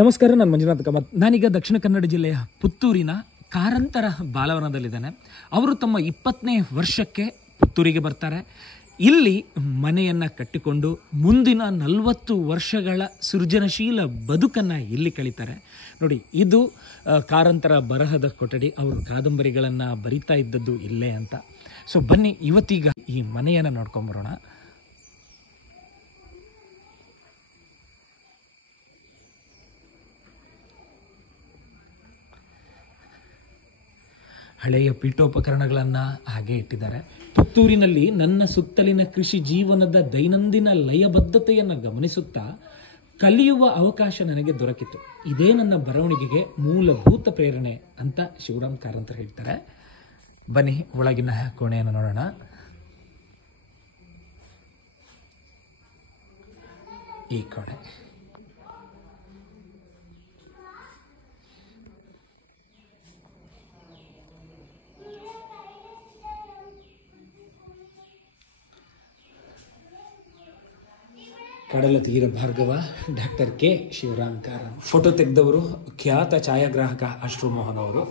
ನಮಸ್ಕಾರ, ನಾನು ಮಂಜುನಾಥ್ ಕಾಮತ್. ನಾನೀಗ ದಕ್ಷಿಣ ಕನ್ನಡ ಜಿಲ್ಲೆಯ ಪುತ್ತೂರಿನ ಕಾರಂತರ ಬಾಲವನದಲ್ಲಿದ್ದೇನೆ. ಅವರು ತಮ್ಮ 20ನೇ ವರ್ಷಕ್ಕೆ ಪುತ್ತೂರಿಗೆ ಬರ್ತಾರೆ. ಇಲ್ಲಿ ಮನೆಯನ್ನು ಕಟ್ಟಿಕೊಂಡು ಮುಂದಿನ 40 ವರ್ಷಗಳ ಸೃಜನಶೀಲ ಬದುಕನ್ನು ಇಲ್ಲಿ ಕಳೀತಾರೆ. ನೋಡಿ, ಇದು ಕಾರಂತರ ಬರಹದ ಕೊಠಡಿ. ಅವರು ಕಾದಂಬರಿಗಳನ್ನು ಬರಿತಾ ಇದ್ದದ್ದು ಇಲ್ಲೇ ಅಂತ. ಸೊ ಬನ್ನಿ, ಇವತ್ತೀಗ ಈ ಮನೆಯನ್ನು ನೋಡ್ಕೊಂಬರೋಣ. ಹಳೆಯ ಪೀಠೋಪಕರಣಗಳನ್ನು ಹಾಗೆ ಇಟ್ಟಿದ್ದಾರೆ. ಪುತ್ತೂರಿನಲ್ಲಿ ನನ್ನ ಸುತ್ತಲಿನ ಕೃಷಿ ಜೀವನದ ದೈನಂದಿನ ಲಯಬದ್ಧತೆಯನ್ನು ಗಮನಿಸುತ್ತಾ ಕಲಿಯುವ ಅವಕಾಶ ನನಗೆ ದೊರಕಿತು. ಇದೇ ನನ್ನ ಬರವಣಿಗೆಗೆ ಮೂಲಭೂತ ಪ್ರೇರಣೆ ಅಂತ ಶಿವರಾಮ್ ಕಾರಂತರು ಹೇಳ್ತಾರೆ. ಬನ್ನಿ, ಒಳಗಿನ ಕೋಣೆಯನ್ನು ನೋಡೋಣ. ಈ ಕೋಣೆ ಕಡಲ ತೀರ Bhargava, doctor K Shivaram Karanth. Photo ತೆಗೆದವರು ಖ್ಯಾತ ಛಾಯಾಗ್ರಾಹಕ ಅಶ್ರು ಮೋಹನ್ ಅವರು.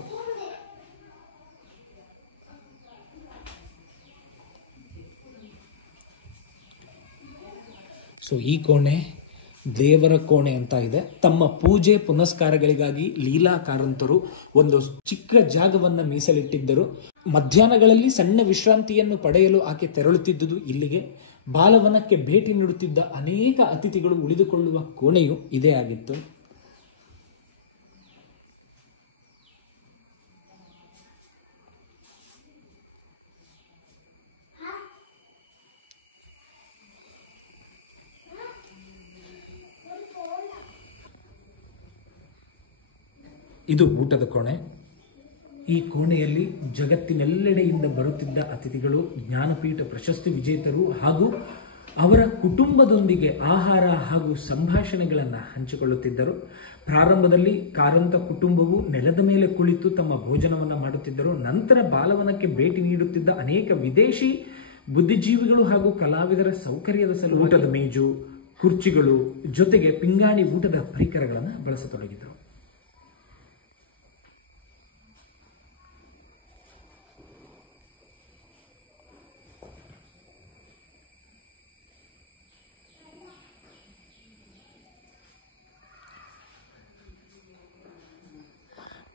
ಸೊ ಈ ಕೋಣೆ ದೇವರ ಕೋಣೆ ಅಂತ ಇದೆ. ತಮ್ಮ ಪೂಜೆ ಪುನಸ್ಕಾರಗಳಿಗಾಗಿ ಲೀಲಾ ಕಾರಂತರು ಒಂದು ಚಿಕ್ಕ ಜಾಗವನ್ನು ಮೀಸಲಿಟ್ಟಿದ್ದರು. ಮಧ್ಯಾಹ್ನಗಳಲ್ಲಿ ಸಣ್ಣ ವಿಶ್ರಾಂತಿಯನ್ನು ಪಡೆಯಲು ಆಕೆ ತೆರಳುತ್ತಿದ್ದುದು ಇಲ್ಲಿಗೆ. ಬಾಲವನಕ್ಕೆ ಭೇಟಿ ನೀಡುತ್ತಿದ್ದ ಅನೇಕ ಅತಿಥಿಗಳು ಉಳಿದುಕೊಳ್ಳುವ ಕೋಣೆಯು ಇದೇ ಆಗಿತ್ತು. ಇದು ಊಟದ ಕೋಣೆ. ಈ ಕೋಣೆಯಲ್ಲಿ ಜಗತ್ತಿನೆಲ್ಲೆಡೆಯಿಂದ ಬರುತ್ತಿದ್ದ ಅತಿಥಿಗಳು, ಜ್ಞಾನಪೀಠ ಪ್ರಶಸ್ತಿ ವಿಜೇತರು ಹಾಗೂ ಅವರ ಕುಟುಂಬದೊಂದಿಗೆ ಆಹಾರ ಹಾಗೂ ಸಂಭಾಷಣೆಗಳನ್ನು ಹಂಚಿಕೊಳ್ಳುತ್ತಿದ್ದರು. ಪ್ರಾರಂಭದಲ್ಲಿ ಕಾರಂತ ಕುಟುಂಬವು ನೆಲದ ಮೇಲೆ ಕುಳಿತು ತಮ್ಮ ಭೋಜನವನ್ನು ಮಾಡುತ್ತಿದ್ದರು. ನಂತರ ಬಾಲವನಕ್ಕೆ ಭೇಟಿ ನೀಡುತ್ತಿದ್ದ ಅನೇಕ ವಿದೇಶಿ ಬುದ್ಧಿಜೀವಿಗಳು ಹಾಗೂ ಕಲಾವಿದರ ಸೌಕರ್ಯದ ಸಲುವಾಗಿ ಊಟದ ಮೇಜು, ಕುರ್ಚಿಗಳು ಜೊತೆಗೆ ಪಿಂಗಾಣಿ ಊಟದ ಪರಿಕರಗಳನ್ನು ಬಳಸತೊಡಗಿದರು.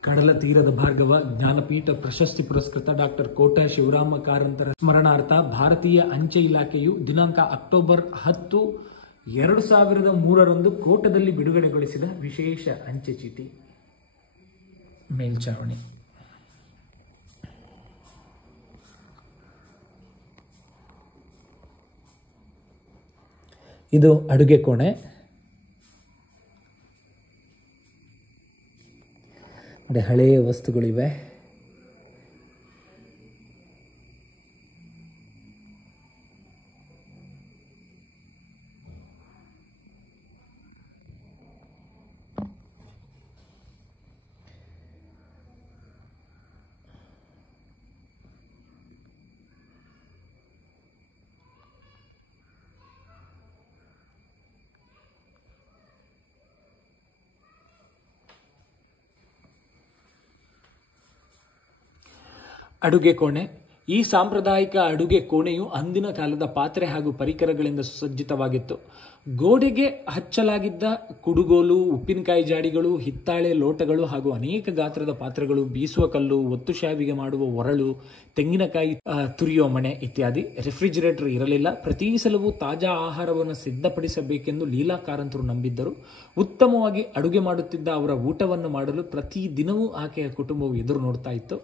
ಕಡಲ ತೀರದ ಭಾರ್ಗವ ಜ್ಞಾನಪೀಠ ಪ್ರಶಸ್ತಿ ಪುರಸ್ಕೃತ ಡಾಕ್ಟರ್ ಕೋಟ ಶಿವರಾಮ ಕಾರಂತರ ಸ್ಮರಣಾರ್ಥ ಭಾರತೀಯ ಅಂಚೆ ಇಲಾಖೆಯು ದಿನಾಂಕ ಅಕ್ಟೋಬರ್ 10, 2003 ಕೋಟದಲ್ಲಿ ಬಿಡುಗಡೆಗೊಳಿಸಿದ ವಿಶೇಷ ಅಂಚೆ ಚೀಟಿ. ಮೇಲ್ಚಾವಣಿ. ಇದು ಅಡುಗೆ ಕೋಣೆ. ಹಳೆಯ ವಸ್ತುಗಳಿವೆ. ಅಡುಗೆ ಕೋಣೆ. ಈ ಸಾಂಪ್ರದಾಯಿಕ ಅಡುಗೆ ಕೋಣೆಯು ಅಂದಿನ ಕಾಲದ ಪಾತ್ರೆ ಹಾಗೂ ಪರಿಕರಗಳಿಂದ ಸುಸಜ್ಜಿತವಾಗಿತ್ತು. ಗೋಡೆಗೆ ಹಚ್ಚಲಾಗಿದ್ದ ಕುಡುಗೋಲು, ಉಪ್ಪಿನಕಾಯಿ ಜಾಡಿಗಳು, ಹಿತ್ತಾಳೆ ಲೋಟಗಳು ಹಾಗೂ ಅನೇಕ ಗಾತ್ರದ ಪಾತ್ರೆಗಳು, ಬೀಸುವ ಕಲ್ಲು, ಒತ್ತು ಶಾವಿಗೆ ಮಾಡುವ ಒರಳು, ತೆಂಗಿನಕಾಯಿ ತುರಿಯೋ ಮಣೆ ಇತ್ಯಾದಿ. ರೆಫ್ರಿಜಿರೇಟರ್ ಇರಲಿಲ್ಲ. ಪ್ರತಿ ಸಲವೂ ತಾಜಾ ಆಹಾರವನ್ನು ಸಿದ್ಧಪಡಿಸಬೇಕೆಂದು ಲೀಲಾ ಕಾರಂತರು ನಂಬಿದ್ದರು. ಉತ್ತಮವಾಗಿ ಅಡುಗೆ ಮಾಡುತ್ತಿದ್ದ ಅವರ ಊಟವನ್ನು ಮಾಡಲು ಪ್ರತಿ ದಿನವೂ ಆಕೆಯ ಕುಟುಂಬವು ಎದುರು ನೋಡ್ತಾ ಇತ್ತು.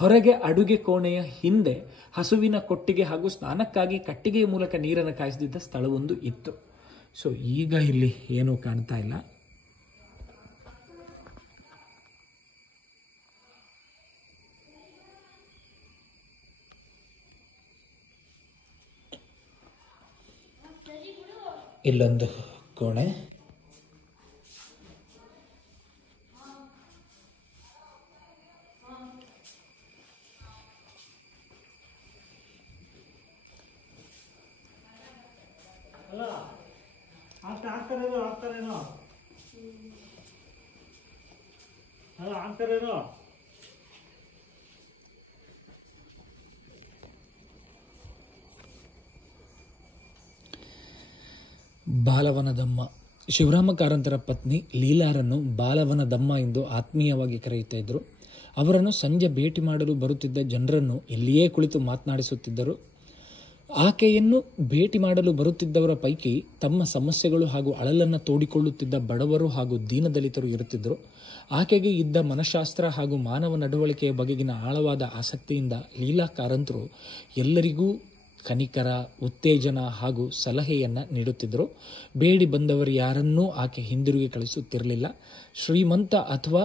ಹೊರಗೆ ಅಡುಗೆ ಕೋಣೆಯ ಹಿಂದೆ ಹಸುವಿನ ಕೊಟ್ಟಿಗೆ ಹಾಗೂ ಸ್ನಾನಕ್ಕಾಗಿ ಕಟ್ಟಿಗೆಯ ಮೂಲಕ ನೀರನ್ನು ಕಾಯಿಸುತ್ತಿದ್ದ ಸ್ಥಳವೊಂದು ಇತ್ತು. ಸೊ ಈಗ ಇಲ್ಲಿ ಏನೂ ಕಾಣ್ತಾ ಇಲ್ಲ. ಇಲ್ಲೊಂದು ಕೋಣೆ. ಅಷ್ಟು ಹಾಕ್ತಾರೇನೋ ಬಾಲವನದಮ್ಮ. ಶಿವರಾಮ ಕಾರಂತರ ಪತ್ನಿ ಲೀಲಾರನ್ನು ಬಾಲವನದಮ್ಮ ಎಂದು ಆತ್ಮೀಯವಾಗಿ ಕರೆಯುತ್ತಾ ಇದ್ದರು. ಅವರನ್ನು ಸಂಜೆ ಭೇಟಿ ಮಾಡಲು ಬರುತ್ತಿದ್ದ ಜನರನ್ನು ಇಲ್ಲಿಯೇ ಕುಳಿತು ಮಾತನಾಡಿಸುತ್ತಿದ್ದರು. ಆಕೆಯನ್ನು ಭೇಟಿ ಮಾಡಲು ಬರುತ್ತಿದ್ದವರ ಪೈಕಿ ತಮ್ಮ ಸಮಸ್ಯೆಗಳು ಹಾಗೂ ಅಳಲನ್ನು ತೋಡಿಕೊಳ್ಳುತ್ತಿದ್ದ ಬಡವರು ಹಾಗೂ ದೀನದಲಿತರು ಇರುತ್ತಿದ್ದರು. ಆಕೆಗೆ ಇದ್ದ ಮನಃಶಾಸ್ತ್ರ ಹಾಗೂ ಮಾನವ ನಡವಳಿಕೆಯ ಬಗೆಗಿನ ಆಳವಾದ ಆಸಕ್ತಿಯಿಂದ ಲೀಲಾ ಕಾರಂತರು ಎಲ್ಲರಿಗೂ ಕನಿಕರ, ಉತ್ತೇಜನ ಹಾಗೂ ಸಲಹೆಯನ್ನು ನೀಡುತ್ತಿದ್ದರು. ಬೇಡಿ ಬಂದವರು ಯಾರನ್ನೂ ಆಕೆ ಹಿಂದಿರುಗಿ ಕಳಿಸುತ್ತಿರಲಿಲ್ಲ. ಶ್ರೀಮಂತ ಅಥವಾ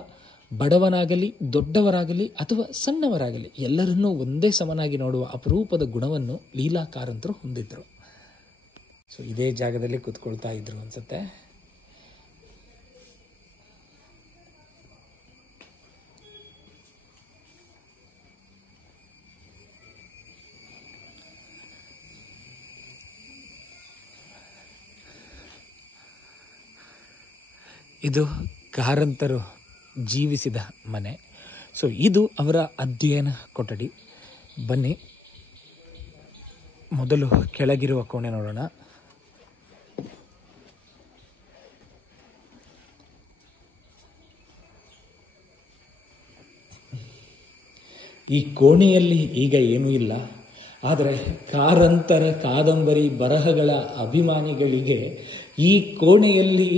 ಬಡವನಾಗಲಿ, ದೊಡ್ಡವರಾಗಲಿ ಅಥವಾ ಸಣ್ಣವರಾಗಲಿ ಎಲ್ಲರನ್ನೂ ಒಂದೇ ಸಮನಾಗಿ ನೋಡುವ ಅಪರೂಪದ ಗುಣವನ್ನು ಲೀಲಾ ಕಾರಂತರು ಹೊಂದಿದ್ದರು. ಸೊ ಇದೇ ಜಾಗದಲ್ಲಿ ಕೂತ್ಕೊಳ್ತಾ ಇದ್ರು ಅನ್ಸುತ್ತೆ. ಇದು ಕಾರಂತರು ಜೀವಿಸಿದ ಮನೆ. ಸೊ ಇದು ಅವರ ಅಧ್ಯಯನ ಕೊಠಡಿ. ಬನ್ನಿ ಮೊದಲು ಕೆಳಗಿರುವ ಕೋಣೆ ನೋಡೋಣ. ಈ ಕೋಣೆಯಲ್ಲಿ ಈಗ ಏನೂ ಇಲ್ಲ. ಆದರೆ ಕಾರಂತರ ಕಾದಂಬರಿ ಬರಹಗಳ ಅಭಿಮಾನಿಗಳಿಗೆ ಈ ಕೋಣೆಯಲ್ಲಿ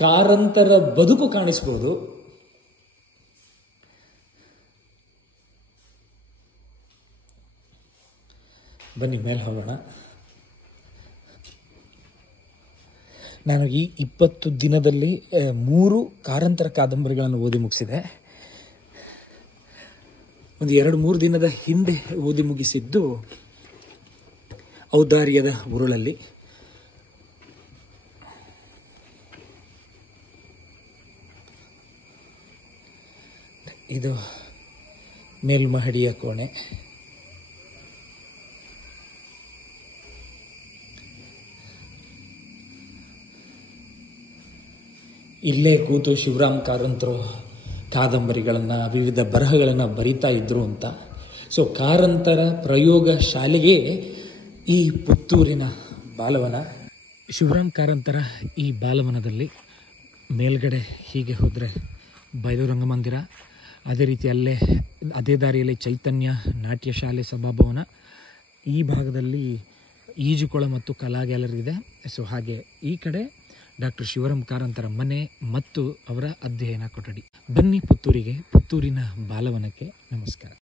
ಕಾರಂತರ ಬದುಕು ಕಾಣಿಸ್ಬೋದು. ಬನ್ನಿ ಮೇಲೆ ಹೋಗೋಣ. ನಾನು ಈ 20 ದಿನದಲ್ಲಿ 3 ಕಾರಂತರ ಕಾದಂಬರಿಗಳನ್ನು ಓದಿ ಮುಗಿಸಿದೆ. ಒಂದು 2-3 ದಿನದ ಹಿಂದೆ ಓದಿ ಮುಗಿಸಿದ್ದು ಔದಾರ್ಯದ ಉರುಳಲ್ಲಿ. ಇದು ಮೇಲ್ಮಹಡಿಯ ಕೋಣೆ. ಇಲ್ಲೇ ಕೂತು ಶಿವರಾಮ್ ಕಾರಂತರು ಕಾದಂಬರಿಗಳನ್ನು, ವಿವಿಧ ಬರಹಗಳನ್ನು ಬರಿತಾ ಇದ್ರು ಅಂತ. ಸೊ ಕಾರಂತರ ಪ್ರಯೋಗ ಶಾಲೆಗೆ ಈ ಪುತ್ತೂರಿನ ಬಾಲವನ. ಶಿವರಾಮ್ ಕಾರಂತರ ಈ ಬಾಲವನದಲ್ಲಿ ಮೇಲ್ಗಡೆ ಹೀಗೆ ಹೋದರೆ ಬಯಲು ರಂಗಮಂದಿರ, ಅದೇ ರೀತಿ ಅದೇ ದಾರಿಯಲ್ಲಿ ಚೈತನ್ಯ ನಾಟ್ಯ ಶಾಲೆ ಸಭಾಭವನ, ಈ ಭಾಗದಲ್ಲಿ ಈಜುಕೊಳ ಮತ್ತು ಕಲಾ ಗ್ಯಾಲರಿ ಇದೆ. ಸೊ ಹಾಗೆ ಈ ಕಡೆ ಡಾಕ್ಟರ್ ಶಿವರಾಮ್ ಕಾರಂತರ ಮನೆ ಮತ್ತು ಅವರ ಅಧ್ಯಯನ ಕೊಠಡಿ. ಬನ್ನಿ ಪುತ್ತೂರಿಗೆ, ಪುತ್ತೂರಿನ ಬಾಲವನಕ್ಕೆ. ನಮಸ್ಕಾರ.